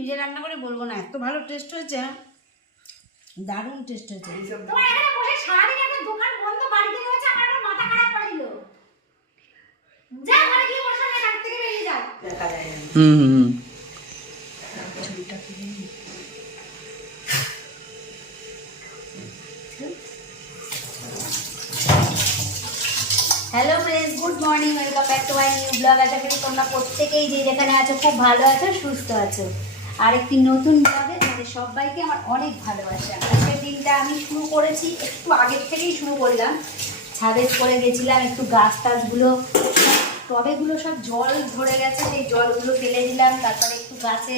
নিজে রান্না করে বলব না এত ভালো টেস্ট হয়েছে দারুণ টেস্ট হয়েছে। তোমার এখানে বসে সারাদিন একটা দোকান বন্ধ বাড়িতে রয়েছে আমার একটা মাথা খারাপ করে দিল। যা ঘরে গিয়ে বসে না ডাক থেকে বেরিয়ে যাও দেখা যায় না। Hmm hmm hello friends good morning welcome back to my new blog আশা করি তোমরা প্রত্যেকেই যে যেখানে আছো খুব ভালো আছো সুস্থ আছো। আর একটি নতুন ব্লগে তোমাদের সবাইকে আমার অনেক ভালোবাসা। আজকের দিনটা আমি শুরু করেছি, একটু আগের থেকেই শুরু করলাম। ছাদে করে গেছিলাম একটু গাছ টাছগুলো। টবেগুলো সব জল ধরে গেছে, সেই জলগুলো ফেলে দিলাম, তারপরে একটু গাছে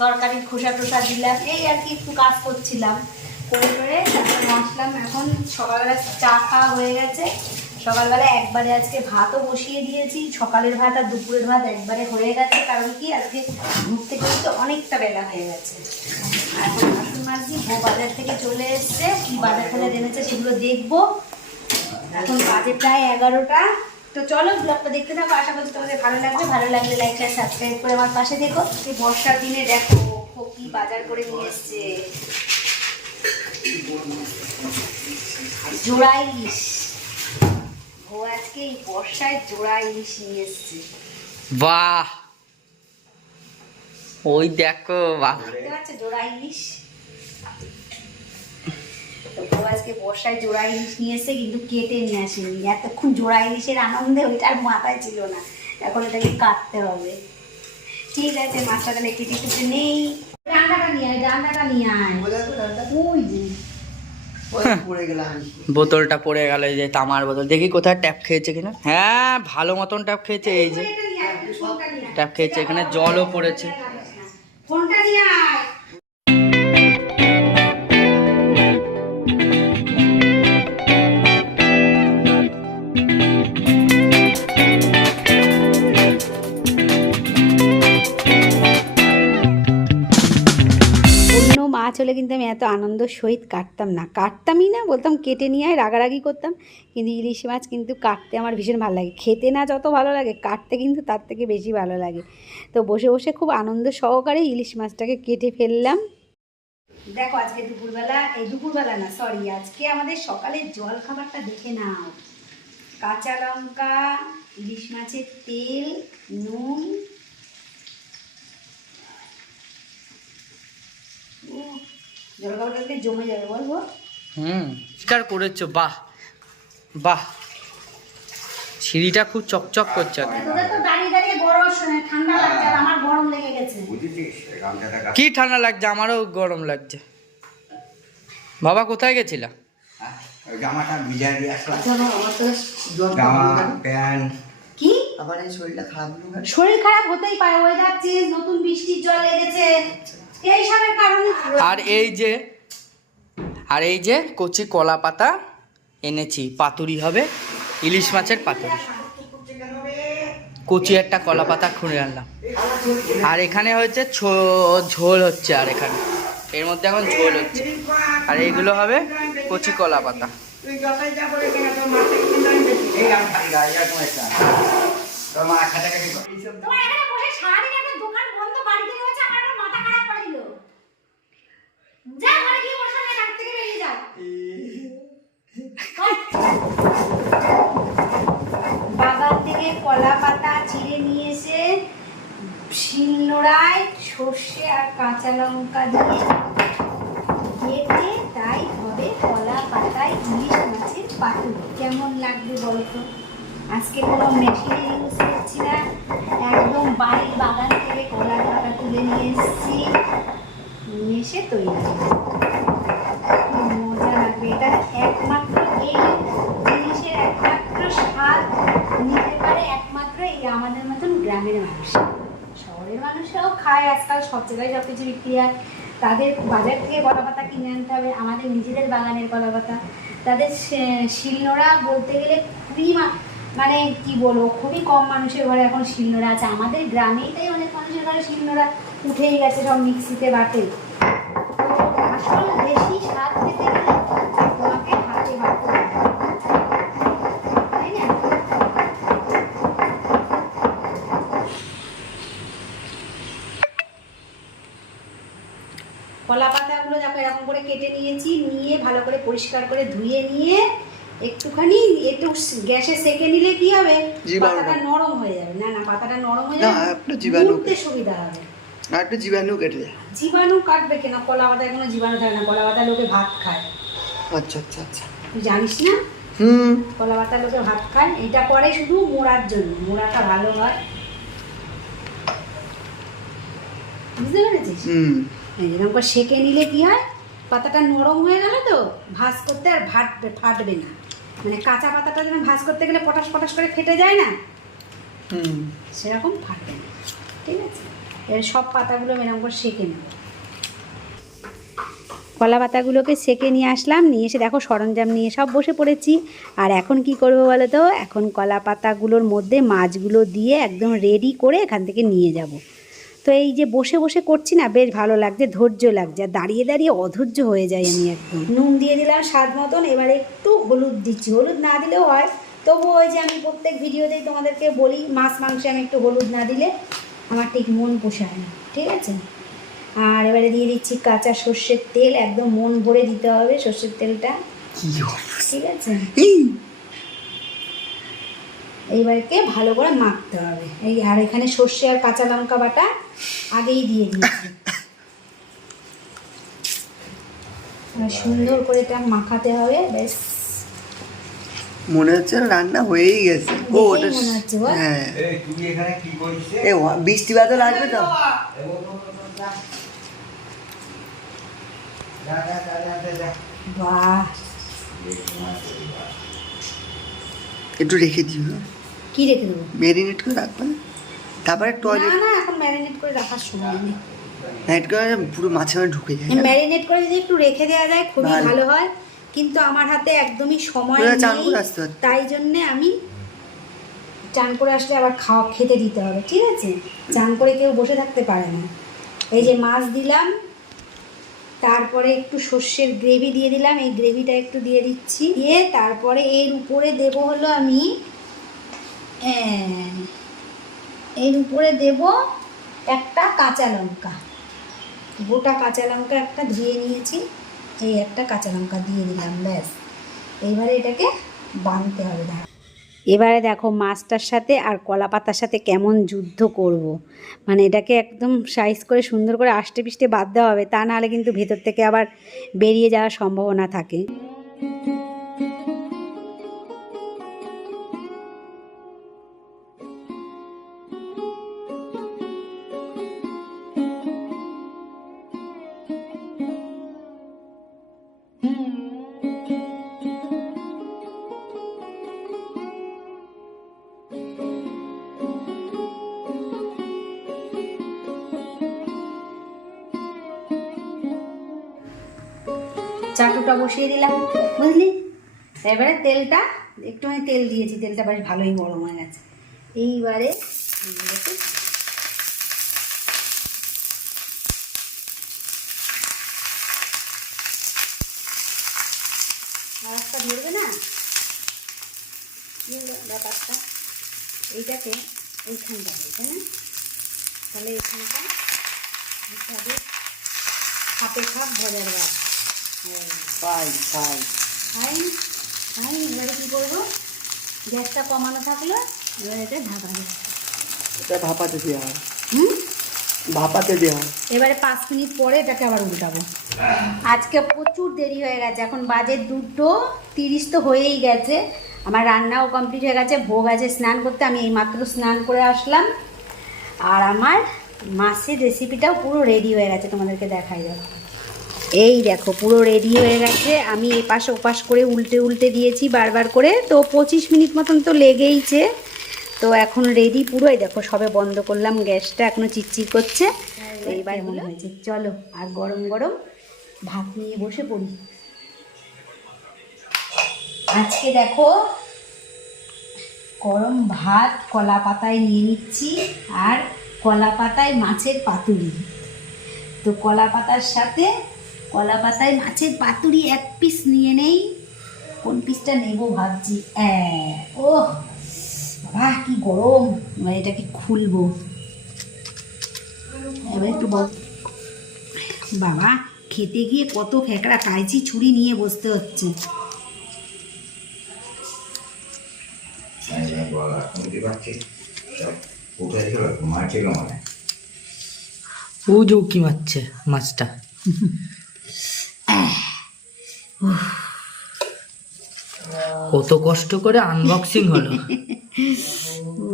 তরকারির খোসা টোসা দিলাম, এই আর কি একটু কাজ করছিলাম। করে করে তারপরে আসলাম, এখন সকালবেলা চা খাওয়া হয়ে গেছে। সকালবেলা একবারে আজকে ভাতও বসিয়ে দিয়েছি, সকালের ভাত আর দুপুরের ভাত একবারে হয়ে গেছে, কারণ কি আজকে ঘুরতে ঘুরতে অনেকটা বেলা হয়ে গেছে। এখন মাজছি, বউ বাজার থেকে চলে এসছে, কি বাজার টাজার এনেছে সেগুলো দেখব। এখন বাজে প্রায় এগারোটা। তো চলো ব্লগটা দেখতে থাকো, আশা করছি তোমাদের ভালো লাগবে। ভালো লাগলে লাইক আর সাবস্ক্রাইব করে আমার পাশে দেখো এই বর্ষার দিনে দেখো, কি বাজার করে নিয়ে এসছে। জোড়া ইলিশ। ও আজকে এই বর্ষায় জোড়া ইলিশ নিয়ে এসছে। বাহ! ওই দেখো বাহ! জোড়া ইলিশ? ও আজকে বর্ষায় জোড়া ইলিশ নিয়ে এসে কিন্তু কেটে নিয়ে আসেনি। এতক্ষণ জোড়া ইলিশের আনন্দে ওইটা আর মাথায় ছিল না। এখন এটাকে কাটতে হবে। ঠিক আছে মাছটা তাহলে কেটে কেটে নেই। ডান্ডাটা নিয়ে আয় ডান্ডাটা নিয়ে আয়। ওই যে। বোতলটা পড়ে গেল এই যে তামার বোতল। দেখি কোথায় ট্যাপ খেয়েছে কিনা? হ্যাঁ ভালো মতন ট্যাপ খেয়েছে এই যে। ট্যাপ খেয়েছে এখানে জলও পড়েছে। ফোনটা নিয়ে আয়। সহিত কাটতাম না। কাটতামই না, বলতাম কেটে নিয়ে আয়, রাগারাগি করতাম। কিন্তু ইলিশ মাছ কিন্তু কাটতে আমার ভীষণ ভালো লাগে। খেতে না যত ভালো লাগে, কাটতে কিন্তু তার থেকে বেশি ভালো লাগে। তো বসে বসে খুব আনন্দ সহকারে ইলিশ মাছটাকে কেটে ফেললাম। দেখো, আজকে দুপুরবেলা, এই দুপুরবেলা না সরি আজকে আমাদের সকালের জল খাবারটা দেখে নাও। কাঁচা লঙ্কা, ইলিশ মাছের তেল, নুন। জলখাবারটা জমে যাবে বলব হুম করেছ বাহ বাহ। সিঁড়িটা খুব চকচক করছে এখন। তোদের তো দাঁড়িয়ে দাঁড়িয়ে গরম ঠান্ডা লাগছে আর আমার গরম লেগে গেছে। কি ঠান্ডা লাগছে? আমারও গরম লাগছে। বাবা কোথায় গেছিলা? জামাটা ভিজাই দিয়ে আসলাম। আমার তো জ্বর জামা প্যান্ট। কি? আবার শরীরটা খারাপ শরীর খারাপ হতেই পারে ওয়েদার চেঞ্জ নতুন বৃষ্টির জল লেগেছে। কারণে আর এই যে আর এই যে কচি কলা পাতা এনেছি পাতুরি হবে ইলিশ মাছের পাতুরি। কচি একটা কলা পাতা খুঁড়ে আনলাম। আর এখানে হচ্ছে ঝোল হচ্ছে আর এখানে। এর মধ্যে এখন ঝোল হচ্ছে। আর এইগুলো হবে কচি কলা পাতা আমি খালি গাড়ি এরকম একটা তোর মা খাতা কাটি কর। তোমার এখানে বসে সারাদিন একটা দোকান বন্ধ বাড়িতে রয়েছে আমার একটা মাথা খারাপ করে দিল যা ঘরে গিয়ে বসে না ডাক থেকে বেরিয়ে যাও বাগান থেকে কলা পাতা চিড়ে নিয়ে এসে শিলনোড়ায় সর্ষে আর কাঁচা লঙ্কা দিয়ে তাই হবে কলা পাতায় ইলিশ মাছের পাতুরি। কেমন লাগবে বলতো? আজকে কোনো মেশিনের ইউজ করছি না। একদম বাড়ির বাগান থেকে কলার পাতা তুলে নিয়ে এসেছি। নিয়ে এসে তৈরি। মজা লাগবে। এটা একমাত্র এই জিনিসের একমাত্র স্বাদ। নিতে পারে একমাত্র এই আমাদের মতন গ্রামের মানুষ। শহরের মানুষরাও খায় আজকাল, সব জায়গায় সব কিছু বিক্রি হয়, তাদের বাজার থেকে কলা পাতা কিনে আনতে হবে, আমাদের নিজেদের বাগানের কলা পাতা তাদের শিলনোড়া বলতে গেলে খুবই মানে কি বলব, খুবই কম মানুষের ঘরে এখন শিলনোড়া আছে। আমাদের গ্রামেই তাই অনেক মানুষের ঘরে শিলনোড়া উঠেই গেছে সব মিক্সিতে, বাটে। আসল বেশি স্বাদ পেতে গেলে তোমাকে হাতে বাটতে হবে তাই না এরকম করে কেটে নিয়েছি নিয়ে ভালো করে পরিষ্কার করে ধুয়ে নিয়ে একটুখানি একটু গ্যাসে সেকে নিলে কি হবে? পাতাটা নরম হয়ে যাবে। না না পাতাটা নরম হয়ে যাবে একটু জীবাণু সুবিধা হবে। আর একটু জীবাণু কেটে জীবাণু কাটবে কেন? কলা পাতায় কোনো জীবাণু থাকে না। কলা পাতায় লোকে ভাত খায়। আচ্ছা আচ্ছা আচ্ছা। তুই জানিস না? হুম। কলা পাতায় লোকে ভাত খায়। এটা করে শুধু মোড়ার জন্য। মোড়াটা ভালো হয়। বুঝতে পেরেছিস? হুম। এরকম করে সেকে নিলে কি হয়? পাতাটা নরম হয়ে গেল তো? ভাজ করতে আর ফাটবে ফাটবে না। মানে কাঁচা পাতাটা যেমন ভাজ করতে গেলে পটাশ পটাশ করে ফেটে যায় না? হুম। সেরকম ফাটবে না। ঠিক আছে? এর সব পাতাগুলো এরকম করে সেকে নেব। কলা পাতাগুলোকে সেকে নিয়ে আসলাম। নিয়ে এসে দেখো সরঞ্জাম নিয়ে সব বসে পড়েছি। আর এখন কি করব বলো তো? এখন কলা পাতাগুলোর মধ্যে মাছগুলো দিয়ে একদম রেডি করে এখান থেকে নিয়ে যাব। তো এই যে বসে বসে করছি না বেশ ভালো লাগছে ধৈর্য লাগছে। আর দাঁড়িয়ে দাঁড়িয়ে অধৈর্য হয়ে যায় আমি একদম নুন দিয়ে দিলাম স্বাদ মতন এবার একটু হলুদ দিচ্ছি। হলুদ না দিলেও হয়। তবু ওই যে আমি প্রত্যেক ভিডিওতেই তোমাদেরকে বলি মাছ মাংসে আমি একটু হলুদ না দিলে আমার ঠিক মন পোষায় না ঠিক আছে? আর এবারে দিয়ে দিচ্ছি কাঁচা সর্ষের তেল একদম মন ভরে দিতে হবে সর্ষের তেলটা। ঠিক আছে? এইবারকে ভালো করে মাখতে হবে। এই আর এখানে সর্ষে আর কাঁচা লঙ্কা বাটা আগেই দিয়ে দিয়েছি। আর সুন্দর করে এটা মাখাতে হবে বেশ মনে হচ্ছে রান্না হয়েই গেছে। ও ওটা মনে হচ্ছে, বল। হ্যাঁ। এই তুমি এখানে কি করিস এ বৃষ্টি বাদল আসবে তো? বাহ। একটু রেখে দিও। কি রেখে দেবো? ম্যারিনেট করে রাখবে না? তারপরে টয়লেট না না এখন ম্যারিনেট করে রাখার সময় নেই। নাইট করে পুরো মাছে মাঝে ঢুকে যায়। ম্যারিনেট করে যদি একটু রেখে দেওয়া যায় খুবই ভালো। হয়। কিন্তু আমার হাতে একদমই সময় নেই। তাই জন্যে আমি চান করে আসলে আবার খাওয়া খেতে দিতে হবে ঠিক আছে? চান করে কেউ বসে থাকতে পারে না। এই যে মাছ দিলাম তারপরে একটু সর্ষের গ্রেভি দিয়ে দিলাম। এই গ্রেভিটা একটু দিয়ে দিচ্ছি। দিয়ে তারপরে এর উপরে দেব হলো আমি আহ, এর উপরে দেব একটা কাঁচা লঙ্কা। গোটা কাঁচা লঙ্কা একটা ধুয়ে নিয়েছি এই একটা কাঁচা লঙ্কা দিয়ে দিলাম ব্যাস। এইবারে এটাকে বাঁধতে হবে দাঁড়া। এবারে দেখো মাছটার সাথে আর কলা পাতার সাথে কেমন যুদ্ধ করব। মানে এটাকে একদম সাইজ করে সুন্দর করে আষ্টে পিষ্টে বাদ দেওয়া হবে তা নাহলে কিন্তু ভেতর থেকে আবার বেরিয়ে যাওয়ার সম্ভাবনা থাকে। চাটুটা বসিয়ে দিলাম। বুঝলি? এবারে তেলটা একটুখানি তেল দিয়েছি, তেলটা বেশ ভালোই গরম হয়ে গেছে। এইবারে আওয়াজটা ধরবে না? ব্যাপারটা, এইটাকে এইখানটা তাই না? তাহলে এইখানটা এইভাবে হাতে খাপ ভজার গাছ পাই পাই হাই হাই এবারে কী করব? গ্যাসটা কমানো থাকল এবার এটা ঢাকা দেবো। এটা ভাপাতে দেওয়া হয় হুম? ভাপাতে দেওয়া হয় এবারে পাঁচ মিনিট পরে এটাকে আবার উল্টাবো। আজকে প্রচুর দেরি হয়ে গেছে এখন বাজে দুটো তিরিশ তো হয়েই গেছে। আমার রান্নাও কমপ্লিট হয়ে গেছে ভোগ আছে স্নান করতে আমি এইমাত্র স্নান করে আসলাম। আর আমার মাছের রেসিপিটাও পুরো রেডি হয়ে গেছে তোমাদেরকে দেখাই। দেখো এই দেখো, পুরো রেডি হয়ে গেছে। আমি এপাশ ওপাশ করে উল্টে উল্টে দিয়েছি বারবার করে। তো পঁচিশ মিনিট মতন তো লেগেইছে। তো এখন রেডি পুরোই দেখো, সবে বন্ধ করলাম গ্যাসটা, এখনও চিটচিট করছে। তো এইবার মনে হয়েছে, চলো, আর গরম গরম ভাত নিয়ে বসে পড়ি। আজকে দেখো, গরম ভাত কলা পাতায় নিয়ে নিচ্ছি, আর কলা পাতায় মাছের পাতুরি। তো কলা পাতার সাথে কলা পাতায় মাছের পাতুরি এক পিস নিয়ে নেই। কোন পিসটা নেব ভাবছি? ও বাবা কি গরম। এবার এটাকে খুলবো। এবার একটু বল। বাবা খেতে গিয়ে কত ফেকড়া কাইচি ছুরি নিয়ে বসতে হচ্ছে। ও যে মারছে মাছটা। কত কষ্ট করে আনবক্সিং হলো।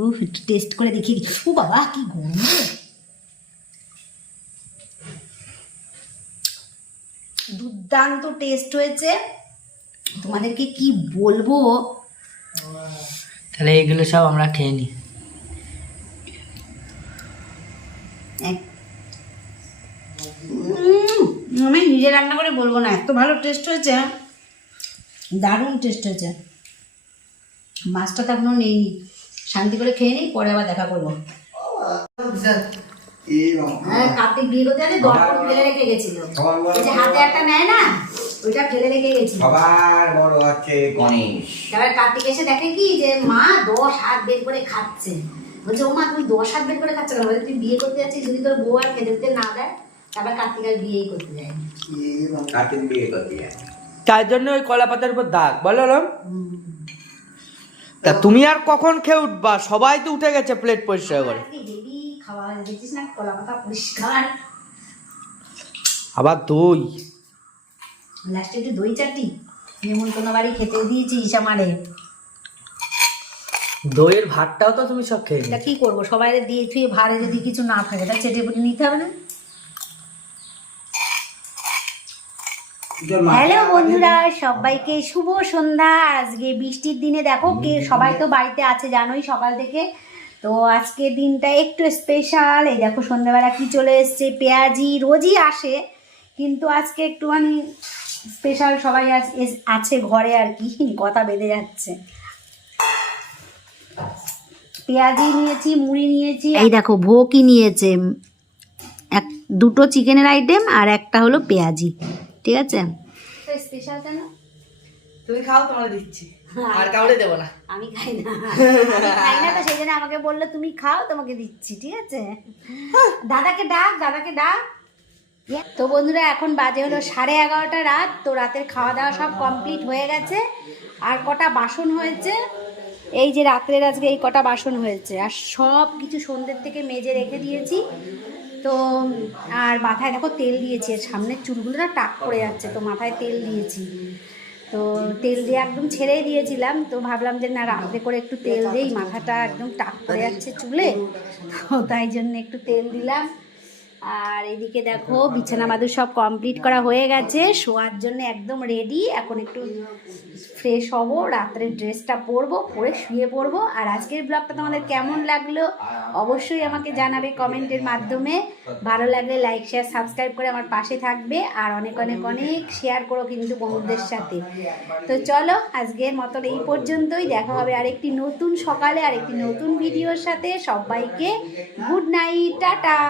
ও একটু টেস্ট করে দেখি ও বাবা কি গন্ধ। দুর্দান্ত টেস্ট হয়েছে। তোমাদেরকে কি বলব? তাহলে এইগুলো সব আমরা খেয়ে নিই এক- উম, আমি নিজে রান্না করে বলব না এত ভালো টেস্ট হয়েছে দারুণ টেস্ট হয়েছে। মাছটা তো এখনও নেই শান্তি করে খেয়ে নিই পরে আবার দেখা করব। হ্যাঁ কার্তিক বিয়ে করতে গেলে দরপট ফেলে রেখে গেছিল। ওই যে হাতে একটা নেয় না ওইটা ফেলে রেখে গেছিল। সবার বড় হচ্ছে গণেশ। এবার কার্তিক এসে দেখে কি যে মা দশ হাত বের করে খাচ্ছে। বলছে ও মা তুমি দশ হাত বের করে খাচ্ছ কেন? তুই বিয়ে করতে যাচ্ছিস যদি তোর বউ আর খেতে দিতে না দেয়? তারপর কার্তিক আর বিয়েই করতে যায়। কার্তিক বিয়ে করতে যায়। তার জন্য ওই কলা পাতার উপর দাগ। বলো তা তুমি আর কখন খেয়ে উঠবা? সবাই তো উঠে গেছে প্লেট পরিষ্কার করে। আবার দই। লাস্টে একটু দই বাড়ি খেতে দিয়েছিস আমারে। দইয়ের ভাতটাও তো তুমি সব খেয়ে এটা কি করব? সবাই দিয়ে থুয়ে ভারে যদি কিছু না থাকে তা চেটে পুটে নিতে হবে না? হ্যালো বন্ধুরা সবাইকে শুভ সন্ধ্যা। আর আজকে বৃষ্টির দিনে দেখো কে সবাই তো বাড়িতে আছে জানোই সকাল থেকে। তো আজকে দিনটা একটু স্পেশাল এই দেখো সন্ধ্যাবেলা কি চলে এসছে পেঁয়াজি রোজই আসে কিন্তু আজকে একটুখানি স্পেশাল সবাই আজ- আছে ঘরে আর কি কথা বেঁধে যাচ্ছে। পেঁয়াজি নিয়েছি মুড়ি নিয়েছি। এই দেখো ভোকি নিয়েছে। এক দুটো চিকেনের আইটেম আর একটা হলো পেঁয়াজি। ঠিক আছে? স্পেশাল কেন তুমি খাও তোমার দিচ্ছি। আর কাউরে দেবো না। আমি খাই না। আমি খাই না তো সেই জন্য আমাকে বলল তুমি খাও তোমাকে দিচ্ছি ঠিক আছে? দাদাকে ডাক দাদাকে ডাক। তো বন্ধুরা এখন বাজে হলো সাড়ে এগারোটা রাত। তো রাতের খাওয়া দাওয়া সব কমপ্লিট হয়ে গেছে। আর কটা বাসন হয়েছে? এই যে রাত্রের আজকে এই কটা বাসন হয়েছে। আর সব কিছু সন্ধ্যের থেকে মেজে রেখে দিয়েছি। তো, আর মাথায় দেখো তেল দিয়েছি সামনে সামনের চুলগুলো না টাক পড়ে যাচ্ছে, তো মাথায় তেল দিয়েছি। তো তেল দিয়ে একদম ছেড়েই দিয়েছিলাম, তো ভাবলাম যে না, রাত্রে করে একটু তেল দিই, মাথাটা একদম টাক পড়ে যাচ্ছে চুলে, তো তাই জন্য একটু তেল দিলাম। আর এদিকে দেখো, বিছানা মাদুর সব কমপ্লিট করা হয়ে গেছে। শোয়ার জন্য একদম রেডি এখন একটু ফ্রেশ হব রাত্রে ড্রেসটা পরবো, পরে শুয়ে পড়ব। আর আজকের ব্লগটা তোমাদের কেমন লাগল, অবশ্যই আমাকে জানাবে কমেন্টের মাধ্যমে। ভালো লাগলে লাইক শেয়ার সাবস্ক্রাইব করে আমার পাশে থাকবে। আর অনেক অনেক অনেক শেয়ার করো কিন্তু বন্ধুদের সাথে। তো চলো, আজকের মতন এই পর্যন্তই। দেখা হবে আরেকটি নতুন সকালে, আরেকটি নতুন ভিডিওর সাথে। সবাইকে গুড নাইট টাটা!